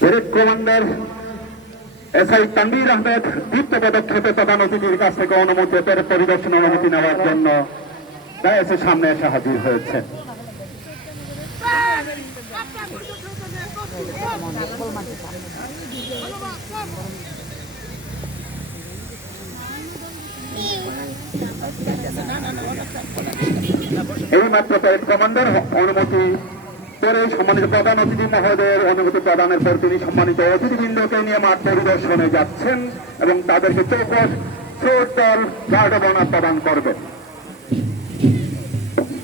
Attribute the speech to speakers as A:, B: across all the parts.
A: Brigade commander SI Tanvir Ahmed দীপ্ত পদক্ষেপে প্রধান অতিথির কাছ থেকে অনুমতি পরিদর্শন অনুমতি নেওয়ার জন্য ডায়াসের সামনে এসে হাজির হয়েছে। এই মাত্র প্যারেড কমান্ডার অনুমতি পরে সম্মানিত প্রধান অতিথি মহোদয়ের অনুমতি প্রদানের পর তিনি সম্মানিত অতিথিবৃন্দকে নিয়ে মাঠ পরিদর্শনে যাচ্ছেন এবং তাদেরকে চৌকস দল গার্ডবানা প্রদান করবেন।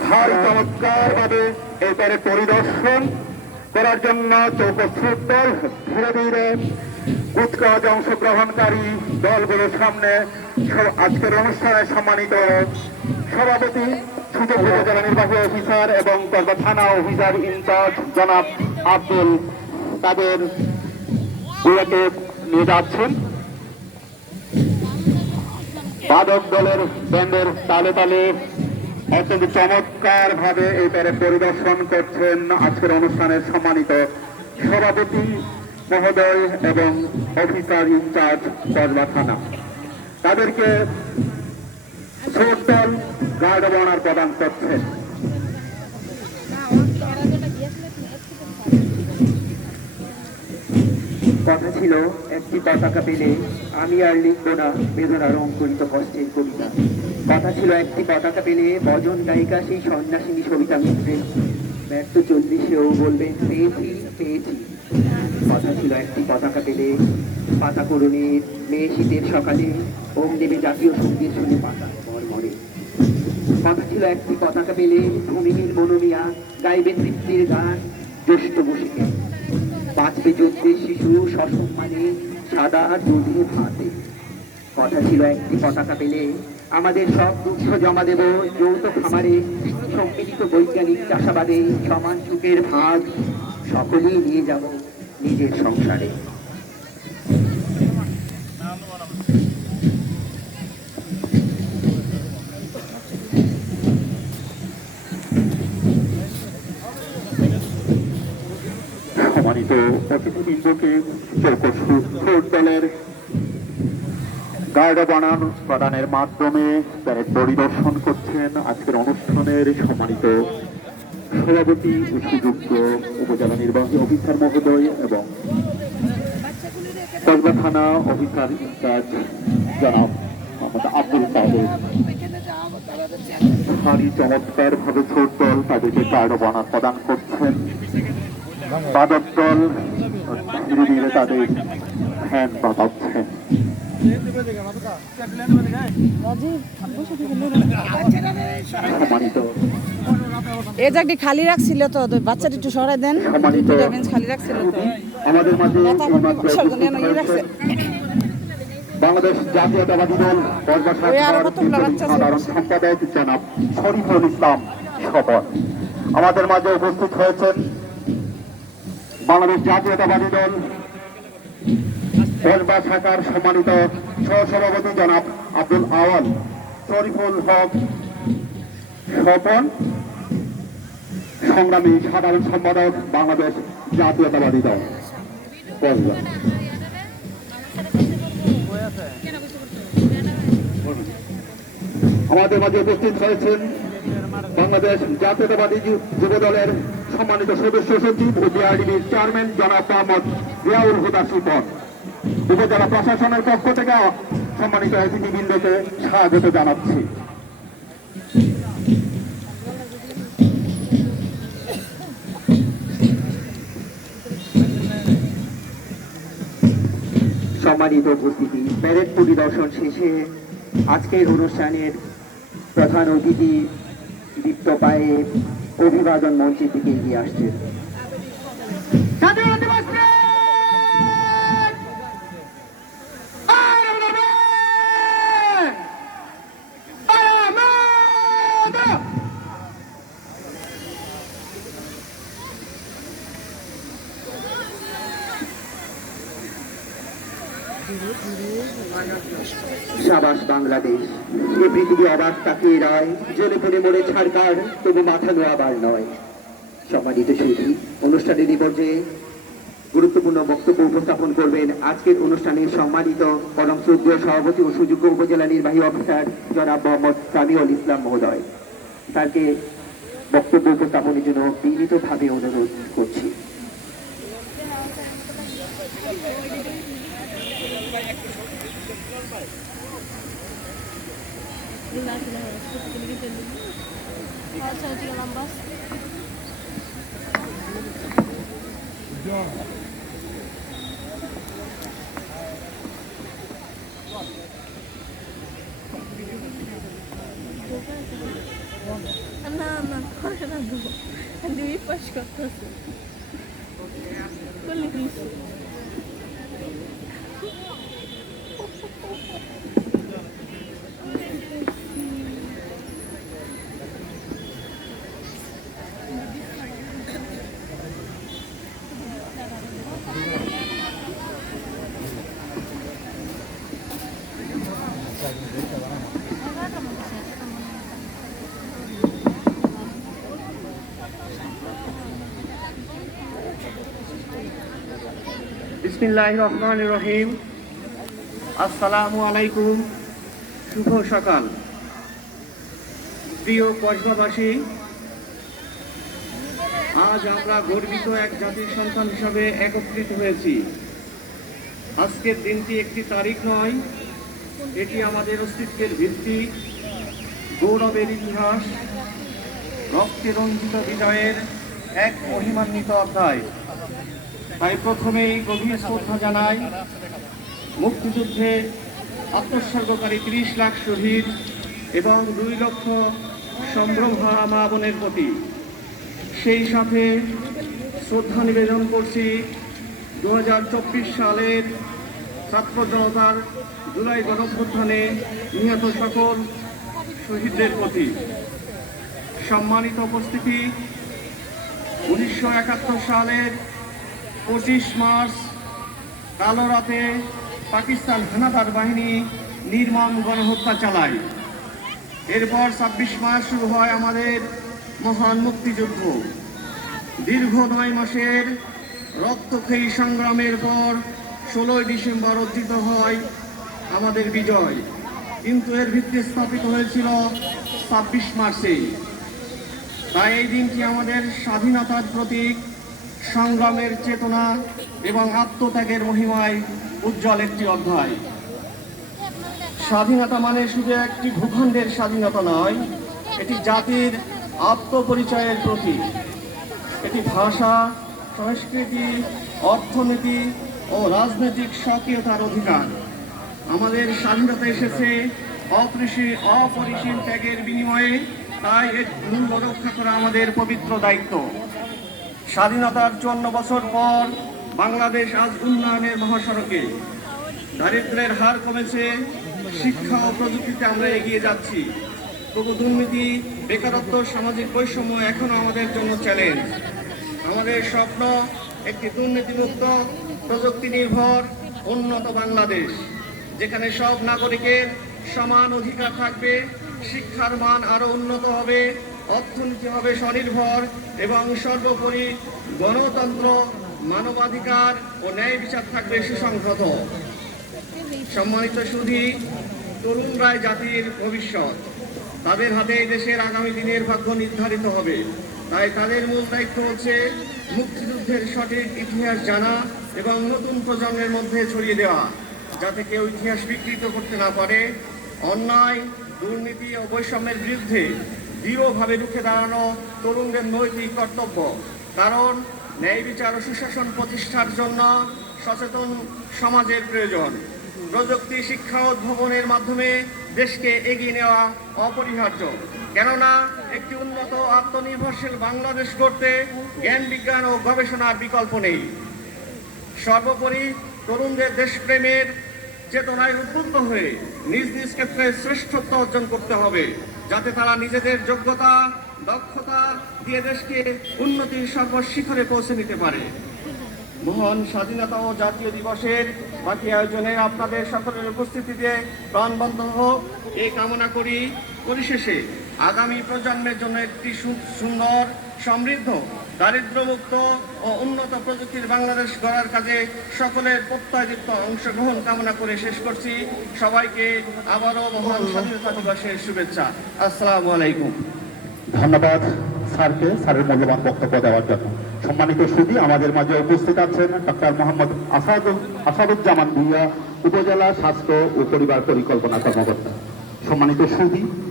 A: ভারী চমৎকার ভাবে এই পরিদর্শন করার জন্য চৌকস ছোট ধীরে ধীরে কুচকাওয়াজে অংশগ্রহণকারী দলগুলোর সামনে আজকের অনুষ্ঠানে সম্মানিত সভাপতি সুযোগ উপজেলা নির্বাহী অফিসার এবং কসবা থানা অফিসার ইনচার্জ জনাব আব্দুল তাদের নিয়ে যাচ্ছেন। বাদক দলের ব্যান্ডের তালে তালে অত্যন্ত চমৎকার ভাবে এই প্যারেড পরিদর্শন করছেন আজকের অনুষ্ঠানের সম্মানিত সভাপতি মহোদয় এবং অফিসার ইনচার্জ কসবা থানা তাদেরকে ছোট দল গার্ড অব অনার প্রদান করছেন
B: কথা ছিল, একটি পতাকা পেলে আমি আর লিখব না, বেদনার অঙ্কুরিত কষ্টের কবিতা। কথা ছিল, একটি পতাকা পেলে ভজন গায়িকা সেই সন্ন্যাসিনী সবিতা মিত্রের। ব্যর্থ চল্লিশেও বলবেন পেয়েছি পেয়েছি। কথা ছিল একটি পতাকা পেলে পাতা করুণের মেয়ে শীতের সকালে ওম দেবে জাতীয় সংগীত শুনে পাতা মরমরে কথা ছিল একটি পতাকা পেলে ভূমিহীন মনোমিয়া গাইবেন তৃপ্তির গান, জ্যৈষ্ঠ বসিকে বাঁচবে যুদ্ধের শিশু সসম্মানে সাদা দুধে ভাতে। কথা ছিল একটি পতাকা পেলে আমাদের সব দুঃখ জমা দেব যৌথ খামারে সম্মিলিত বৈজ্ঞানিক চাষাবাদে সমান যুগের ভাগ। সকলেই নিয়ে যাব নিজের সংসারে।
A: দলের গার্ড বানান প্রদানের মাধ্যমে প্যারেড পরিদর্শন করছেন আজকের অনুষ্ঠানের সম্মানিত সভাপতি সুযোগ্য উপজেলা নির্বাহী অফিসার মহোদয় এবং কসবা থানা অফিসার ইনচার্জ জনাব মোহাম্মদ আব্দুল কাদের। ভারী চমৎকার ভাবে ছোট দল তাদেরকে গার্ড বানান প্রদান করছেন। বাদক দল ধীরে ধীরে তাদের হ্যান্ড বাজাচ্ছেন সম্মানিত
C: এ জায়গাটি খালি রাখছিল তো বাচ্চাটি একটু সরাই দেন। বেঞ্চ খালি রাখছিল তো।
A: আমাদের মাঝে বাংলাদেশ জাতীয়তাবাদী দল। সাধারণ সম্পাদক জনাব শরীফুল ইসলাম শপথ। আমাদের মাঝে উপস্থিত হয়েছেন বাংলাদেশ জাতীয়তাবাদী দল বর্গা শাখার সম্মানিত সহসভাপতি জনাব আব্দুল আওয়াল শরীফুল হক স্বপন সংগ্রামী সাধারণ সম্পাদক বাংলাদেশ জাতীয়তাবাদী দল। আমাদের মাঝে উপস্থিত হয়েছেন বাংলাদেশ জাতীয়তাবাদী যুব দলের সম্মানিত সদস্য সচিব ও বিআরডিবির চেয়ারম্যান জনাব মোহাম্মদ জিয়াউল হুদা সুপন উপজেলা প্রশাসনের পক্ষ থেকে সম্মানিত অতিথিবৃন্দকে স্বাগত জানাচ্ছি।
B: সম্মানিত উপস্থিতি। প্যারেড পরিদর্শন শেষে আজকের অনুষ্ঠানের প্রধান অতিথি দীপ্ত পায়ে অভিবাদন মঞ্চের দিকে এগিয়ে আসছেন। বাংলাদেশ। এ পৃথিবী অবাক তাকিয়ে রায় জলে পড়ে মরে ছাড়কার তবু মাথা নোয়াবার নয়। সম্মানিত সুধী অনুষ্ঠানের এই গুরুত্বপূর্ণ বক্তব্য উপস্থাপন করবেন আজকের অনুষ্ঠানের সম্মানিত পরম শ্রদ্ধেয় সভাপতি ও সুযোগ্য উপজেলা নির্বাহী অফিসার জনাব মোহাম্মদ সামিউল ইসলাম মহোদয়। তাকে বক্তব্য উপস্থাপনের জন্য বিনীতভাবে অনুরোধ করছি।
D: আচ্ছা হচ্ছে গেলাম বাস না না করে না দেবো দুই পাশ করতেছে করলে দিস
E: বিসমিল্লাহ রহমান রহিম আসসালামু আলাইকুম শুভ সকাল। প্রিয় কসবাবাসী আজ আমরা গর্বিত এক জাতির সন্তান হিসাবে একত্রিত হয়েছি। আজকের দিনটি একটি তারিখ নয়, এটি আমাদের অস্তিত্বের ভিত্তি। গৌরবের ইতিহাস, রক্তে রঞ্জিত বিজয়ের এক মহিমান্বিত অধ্যায়। তাই প্রথমেই গভীর শ্রদ্ধা জানাই মুক্তিযুদ্ধে আত্মোৎসর্গকারী ত্রিশ লাখ শহীদ এবং দুই লক্ষ সম্ভ্রম হারা মা বোনের প্রতি। সেই সাথে শ্রদ্ধা নিবেদন করছি দু হাজার চব্বিশ সালের ছাত্র জনতার জুলাই গণঅভ্যুত্থানে নিহত সকল শহীদদের প্রতি। সম্মানিত উপস্থিতি, উনিশশো একাত্তর সালের পঁচিশ মার্চ, কালো রাতে পাকিস্তান হানাদার বাহিনী নির্মম গণহত্যা চালায়। এরপর ছাব্বিশ মার্চ শুরু হয় আমাদের মহান মুক্তিযুদ্ধ। দীর্ঘ নয় মাসের রক্তক্ষয়ী সংগ্রামের পর ষোলোই ডিসেম্বর অর্জিত হয় আমাদের বিজয়। কিন্তু এর ভিত্তি স্থাপিত হয়েছিল ছাব্বিশ মার্চে তাই এই দিনটি আমাদের স্বাধীনতার প্রতীক সংগ্রামের চেতনা এবং আত্মত্যাগের মহিমায় উজ্জ্বল একটি অধ্যায়। স্বাধীনতা মানে শুধু একটি ভূখণ্ডের স্বাধীনতা নয়, এটি জাতির আত্মপরিচয়ের প্রতীক। এটি ভাষা, সংস্কৃতি, অর্থনীতি ও রাজনৈতিক স্বকীয়তার অধিকার। আমাদের স্বাধীনতা এসেছে অপরিসীম অপরিসীম ত্যাগের বিনিময়ে, তাই এর মূল্য রক্ষা করা আমাদের পবিত্র দায়িত্ব। স্বাধীনতার চুয়ান্ন বছর পর বাংলাদেশ আজ উন্নয়নের মহাসড়কে। দারিদ্র্যের হার কমেছে, শিক্ষা ও প্রযুক্তিতে আমরা এগিয়ে যাচ্ছি। তবু দুর্নীতি, বেকারত্ব, সামাজিক বৈষম্য এখনও আমাদের জন্য চ্যালেঞ্জ আমাদের স্বপ্ন একটি দুর্নীতিমুক্ত প্রযুক্তি নির্ভর উন্নত বাংলাদেশ, যেখানে সব নাগরিকের সমান অধিকার থাকবে, শিক্ষার মান আরও উন্নত হবে অর্থনীতি হবে স্বনির্ভর এবং সর্বোপরি গণতন্ত্র, মানবাধিকার ও ন্যায় বিচার থাকবে সুসংহত। সম্মানিত সুধী তরুণরাই জাতির ভবিষ্যৎ। তাদের হাতে দেশের আগামী দিনের ভাগ্য নির্ধারিত হবে। তাই তাদের মূল দায়িত্ব হচ্ছে মুক্তিযুদ্ধের সঠিক ইতিহাস জানা এবং নতুন প্রজন্মের মধ্যে ছড়িয়ে দেওয়া, যাতে কেউ ইতিহাস বিকৃত করতে না পারে। অন্যায়, দুর্নীতি ও বৈষম্যের বিরুদ্ধে দৃঢ়ভাবে রুখে দাঁড়ানো তরুণদের নৈতিক কর্তব্য। কারণ ন্যায় বিচার ও সুশাসন প্রতিষ্ঠার জন্য সচেতন সমাজের প্রয়োজন। প্রযুক্তি, শিক্ষা উদ্ভাবনের মাধ্যমে দেশকে এগিয়ে নেওয়া অপরিহার্য। কেননা, একটি উন্নত আত্মনির্ভরশীল বাংলাদেশ গড়তে জ্ঞান বিজ্ঞান ও গবেষণার বিকল্প নেই। সর্বোপরি তরুণদের দেশপ্রেমের চেতনায় উদ্বুদ্ধ হয়ে নিজ নিজ ক্ষেত্রে শ্রেষ্ঠত্ব অর্জন করতে হবে। যাতে তারা নিজেদের যোগ্যতা, দক্ষতা দিয়ে দেশকে উন্নতির সর্বশিখরে পৌঁছে নিতে পারে। মহান স্বাধীনতা ও জাতীয় দিবসের বাকি আয়োজনে আপনাদের সকলের উপস্থিতিতে প্রাণবন্ধ হোক। এই কামনা করি। পরিশেষে আগামী প্রজন্মের জন্য একটি সু- সুন্দর সমৃদ্ধ দারিদ্র্যমুক্ত ও উন্নত প্রযুক্তির বাংলাদেশ গড়ার কাজে সকলের প্রত্যয়যুক্ত অংশগ্রহণ কামনা করে শেষ করছি। সবাইকে আবারও মহান স্বাধীনতা দিবসের শুভেচ্ছা। আসসালামু আলাইকুম।
A: ধন্যবাদ স্যারকে স্যারের মূল্যবান বক্তব্য দেওয়ার জন্য। সম্মানিত সুদী আমাদের মাঝে উপস্থিত আছেন ডক্টর মোহাম্মদ আসাদ আসাদুজ্জামান ভুইয়া উপজেলা স্বাস্থ্য ও পরিবার পরিকল্পনা কর্মকর্তা। সম্মানিত সুদী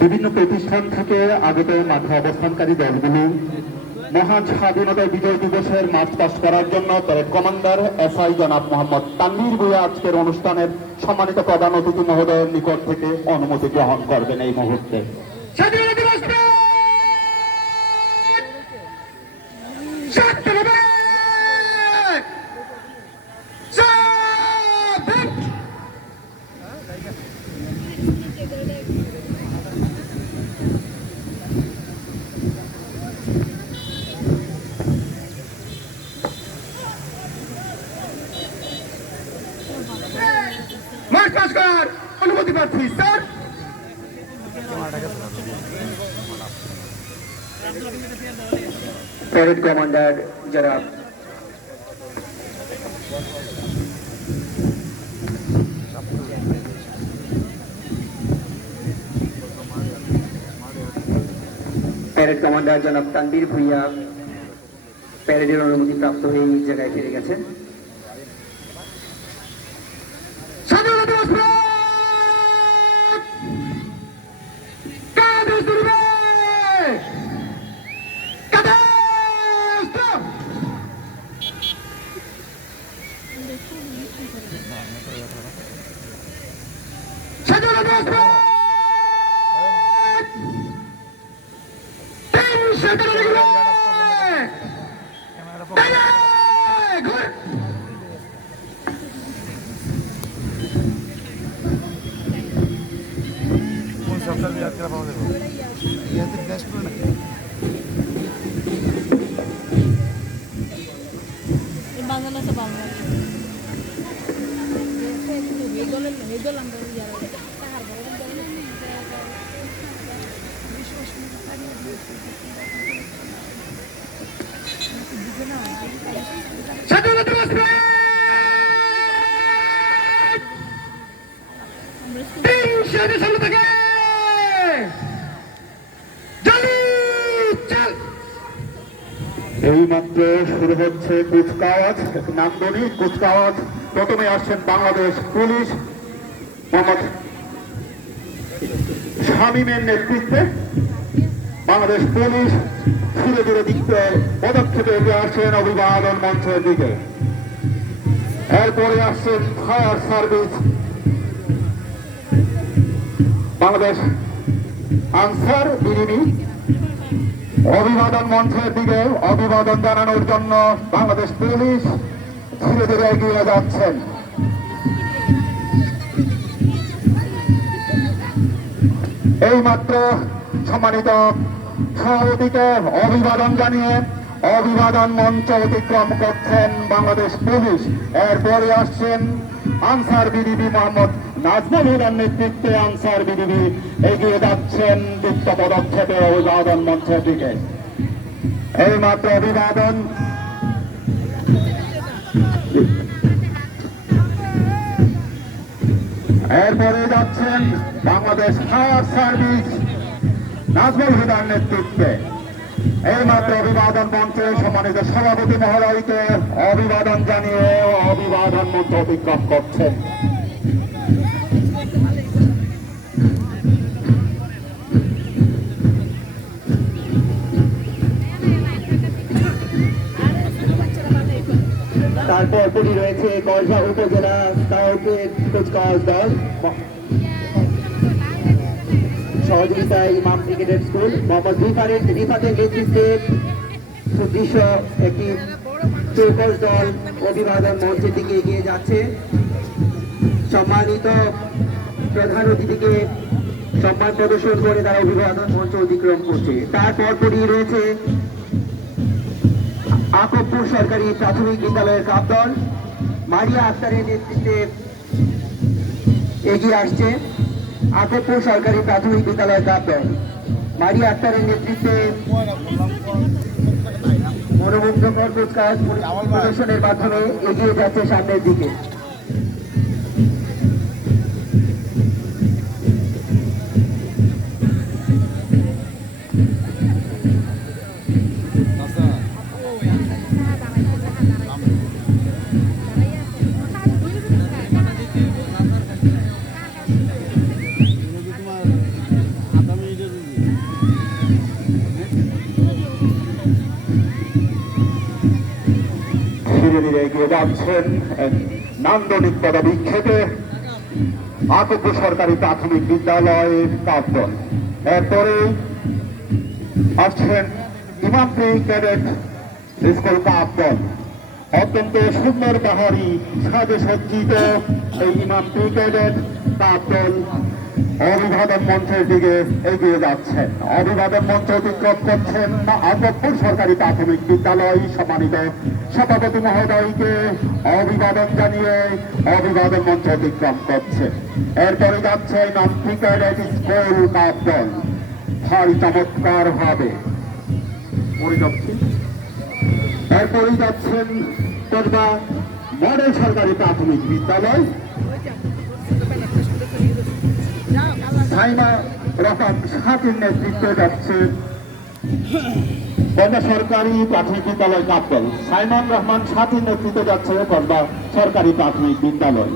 A: বিভিন্ন প্রতিষ্ঠান থেকে আগত মাঠে অবস্থানকারী দলগুলো মহান স্বাধীনতা বিজয় দিবসের মার্চ পাস করার জন্য প্যারেড কমান্ডার এস আই জনাব মোহাম্মদ তানভীর ভুয়া আজকের অনুষ্ঠানের সম্মানিত প্রধান অতিথি মহোদয়ের নিকট থেকে অনুমতি গ্রহণ করবেন এই মুহূর্তে। স্বাধীনতা দিবস মার্চ করার অনুমতি পাচ্ছি স্যার।
B: প্যারেড কমান্ডার যারা প্যারেড কমান্ডার জনাব তানবীর ভুইয়া, প্যারেডের অনুমতি প্রাপ্ত হয়ে এই জায়গায় ফিরে গেছেন।
D: এই
A: মাত্র শুরু হচ্ছে কুচকাওয়াজ নান্দনিক কুচকাওয়াজ। প্রথমে আসছেন বাংলাদেশ পুলিশ মোহাম্মদ শামীমের নেতৃত্বে। বাংলাদেশ পুলিশ ধীরে ধীরে দিকে পদক্ষেপে এগিয়ে আসছেন অভিবাদন মঞ্চের দিকে। এরপরে আসছেন ফায়ার সার্ভিস। বাংলাদেশ আনসার বিরিমি অভিবাদন মঞ্চের দিকে অভিবাদন জানানোর জন্য বাংলাদেশ পুলিশ ধীরে ধীরে এগিয়ে যাচ্ছেন। এই মাত্র সম্মানিত সভাপতিকে অভিবাদন জানিয়ে অভিবাদন মঞ্চ অতিক্রম করছেন বাংলাদেশ পুলিশ। এরপরে আসছেন আনসার বিডিবি মোহাম্মদ নাজমুল হুদার নেতৃত্বে আনসার বিডিবি। এগিয়ে যাচ্ছেন যুক্ত পদক্ষেপে অভিবাদন মঞ্চের দিকে। এই মাত্র অভিবাদন। এরপরে যাচ্ছেন বাংলাদেশ ফায়ার সার্ভিস। নাজমুল হুদার নেতৃত্বে। এই মাত্র অভিবাদন মঞ্চে সম্মানিত সভাপতি মহোদয়কে অভিবাদন জানিয়ে অভিবাদন মঞ্চ অতিক্রম করছেন
B: তারপর পুরি রয়েছে কলসা উপজেলা স্কাউটের কুচকাওয়াজ দল। সহযোগিতায় ইমাম ক্রিকেটের স্কুল, মোহাম্মদ রিফারের রিফাতের নেতৃত্বে সুদৃশ্য একটি চৌকস দল অভিবাদন মঞ্চের দিকে এগিয়ে যাচ্ছে। সম্মানিত প্রধান অতিথিকে সম্মান প্রদর্শন করে তারা অভিবাদন মঞ্চ অতিক্রম করছে। তারপর পরই রয়েছে আকবপুর সরকারি প্রাথমিক বিদ্যালয়ের কাপ মারিয়া আক্তারের নেতৃত্বে এগিয়ে আসছে। আকবপুর সরকারি প্রাথমিক বিদ্যালয় কাপড় মারি আক্তারের নেতৃত্বে মনোমুগ্ধকর কুচকাওয়াজ প্রদর্শনের মাধ্যমে এগিয়ে যাচ্ছে সামনের দিকে।
A: ধীরে যাচ্ছেন নান্দনিক পদবিক্ষেপে আকব্য সরকারি প্রাথমিক বিদ্যালয়ের কাপদল এরপরে আসছেন ইমামপুর ক্যাডেট স্কুল কাপদল অত্যন্ত সুন্দর পাহাড়ি সাজে সজ্জিত এই ইমামপুর ক্যাডেট কাপদল অভিবাদন মঞ্চের দিকে এগিয়ে যাচ্ছেন। অভিবাদন মঞ্চ অতিক্রম করছেন আকবপুর সরকারি প্রাথমিক বিদ্যালয় সম্মানিত সভাপতি মহোদয়কে অভিবাদন জানিয়ে অভিবাদন মঞ্চ অতিক্রম করছে। এরপরে যাচ্ছে ক্যাডেট স্কুল কাপদল। ভারী চমৎকার পরিদক্ষিণ এরপরে যাচ্ছেন করবা মডেল সরকারি প্রাথমিক বিদ্যালয়। সাইমা রকম সাথীর নেতৃত্বে যাচ্ছে। বন্দা সরকারি প্রাথমিক বিদ্যালয় কাপল। সাইমন রহমান সাথীর নেতৃত্বে যাচ্ছে বন্দা সরকারি প্রাথমিক বিদ্যালয়।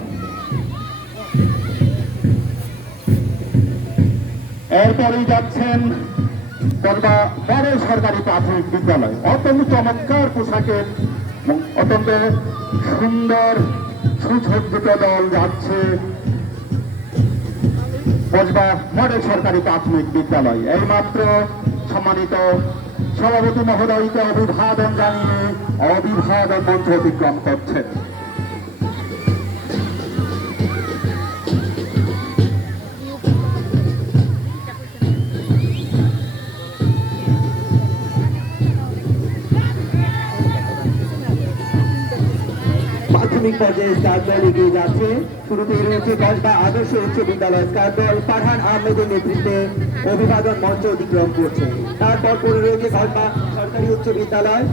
A: এরপরেই যাচ্ছেন করবা বড় সরকারি প্রাথমিক বিদ্যালয়। অত্যন্ত চমৎকার পোশাকের অত্যন্ত সুন্দর সুসজ্জিত দল যাচ্ছে। বজবা মডেল সরকারি প্রাথমিক বিদ্যালয়। এই মাত্র সম্মানিত সভাপতি মহোদয়কে অভিবাদন জানিয়ে অভিবাদন মন্ত্র অতিক্রম করছেন।
B: প্রাথমিক পর্যায়ে স্কার দল এগিয়ে যাচ্ছে। শুরুতেই রয়েছে কসবা আদর্শ উচ্চ বিদ্যালয় স্কার দল পাঠান আহমেদের নেতৃত্বে অভিবাদন মঞ্চ অতিক্রম করছে। তারপর পরে রয়েছে কসবা সরকারি উচ্চ বিদ্যালয়।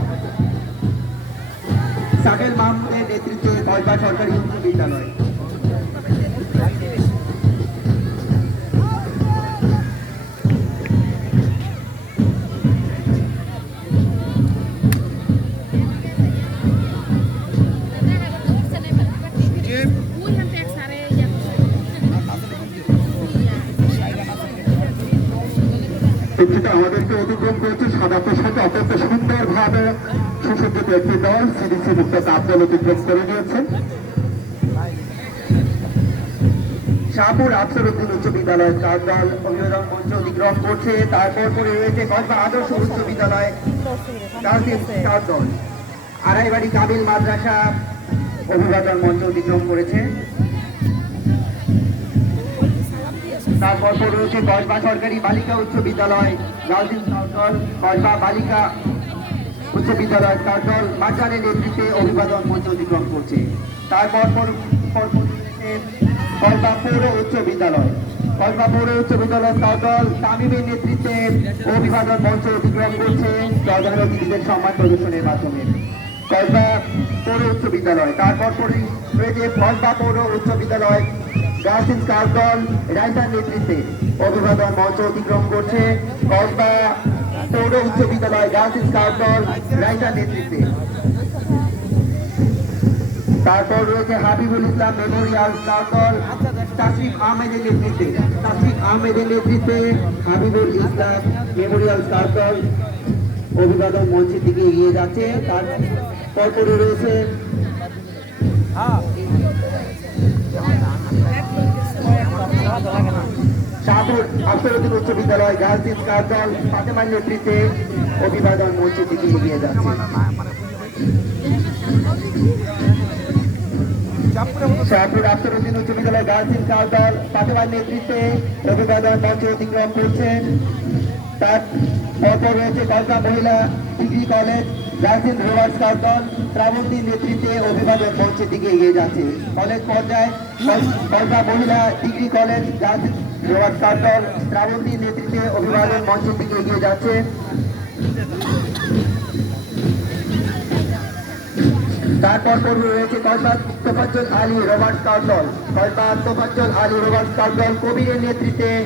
B: সাকেল মাহমুদের নেতৃত্বে কসবা সরকারি উচ্চ বিদ্যালয়।
A: আমাদেরকে অতিক্রম করেছে সাদা পোশাকে, অত্যন্ত সুন্দর ভাবে সুসজ্জিত একটি দল সিডিসি মুক্ত কাপ দল অতিক্রম করে নিয়েছেন
B: শাহপুর আফসরুদ্দিন উচ্চ বিদ্যালয় চার দল অভিবাদন মঞ্চ অতিক্রম করছে। তারপর পরে রয়েছে কসবা আদর্শ উচ্চ বিদ্যালয় চার দল। আড়াইবাড়ি কাবিল মাদ্রাসা অভিবাদন মঞ্চ অতিক্রম করেছে। তারপর পর রয়েছে কসবা সরকারি বালিকা উচ্চ বিদ্যালয় গার্লস দল কসবা বালিকা উচ্চ বিদ্যালয় তার দল বাজারের নেতৃত্বে অভিবাদন মঞ্চ অতিক্রম করছে। তারপর পর পর পর কসবা পৌর উচ্চ বিদ্যালয়। কসবা পৌর উচ্চ বিদ্যালয় দল তামিমের নেতৃত্বে অভিবাদন মঞ্চ অতিক্রম করছে। প্রধান অতিথিদের সম্মান প্রদর্শনের মাধ্যমে। কসবা পৌর উচ্চ বিদ্যালয়, তারপর পরে রয়েছে কসবা পৌর উচ্চ বিদ্যালয় গার্লস কার দল রাইটার নেতৃত্বে অভিবাদন মঞ্চ অতিক্রম করছে কসবা পৌর উচ্চ বিদ্যালয় গার্লস কার দল রাইটার নেতৃত্বে। তারপর রয়েছে হাবিবুল ইসলাম মেমোরিয়াল স্টার দল তাসরিফ আহমেদের নেতৃত্বে। তাসরিফ আহমেদের নেতৃত্বে হাবিবুল ইসলাম মেমোরিয়াল স্টার দল অভিবাদন মঞ্চের দিকে এগিয়ে যাচ্ছে। তারপরে রয়েছে শাহপুর আফসরুদ্দিন উচ্চ অভিবাদন মঞ্চ অতিক্রম করছেন তার পরপর রয়েছে কলকা মহিলা ডিগ্রি কলেজ জাসিন রোভার স্কাউট দল শ্রাবন্তীর নেতৃত্বে অভিভাবক মঞ্চের দিকে এগিয়ে যাচ্ছে। কলেজ পর্যায়ে কল- কলকা মহিলা ডিগ্রি কলেজ জাসিন রোভার স্কাউট দল শ্রাবন্তীর নেতৃত্বে অভিভাবক মঞ্চের দিকে এগিয়ে যাচ্ছে। তারপর পূর্বে রয়েছে কলকাতা তোফাজ্জল আলী রোভার দল কলকাতা তোফাজ্জল আলী রোভার দল কবিরের নেতৃত্বে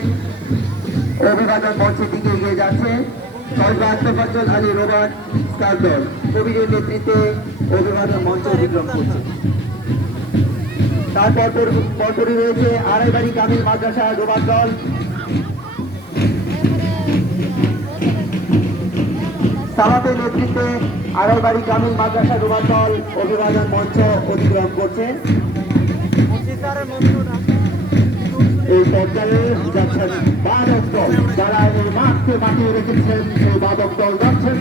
B: অভিবাদন মঞ্চের দিকে এগিয়ে যাচ্ছে। তোফাজ্জল আলী কবিরের নেতৃত্বে অভিবাদন মঞ্চ অতিক্রম করছে। তারপর পরপরই রয়েছে আড়াইবাড়ি কামিল মাদ্রাসা রোভার দল। সালাতের নেতৃত্বে আড়াইবাড়ি গ্রামীণ মাদ্রাসা রোভার দল অভিবাদন মঞ্চ অতিক্রম করছে।
A: এই পর্যায়ে যাচ্ছেন বাদক দল। যারা এই মাঠকে মাটিয়ে রেখেছেন সেই বাদক দল যাচ্ছেন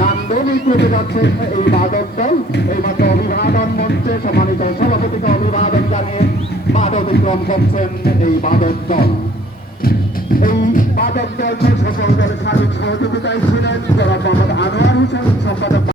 A: নান্দনিক রূপে যাচ্ছেন এই বাদক দল। এই মাত্র অভিবাদন মঞ্চে সম্মানিত সভাপতিকে অভিবাদন জানিয়ে বাদ অতিক্রম করছেন এই বাদক দল। এই বাদক দলকে সকল দলের সার্বিক সহযোগিতায় ছিলেন। জনাব মোহাম্মদ আনোয়ার হোসেন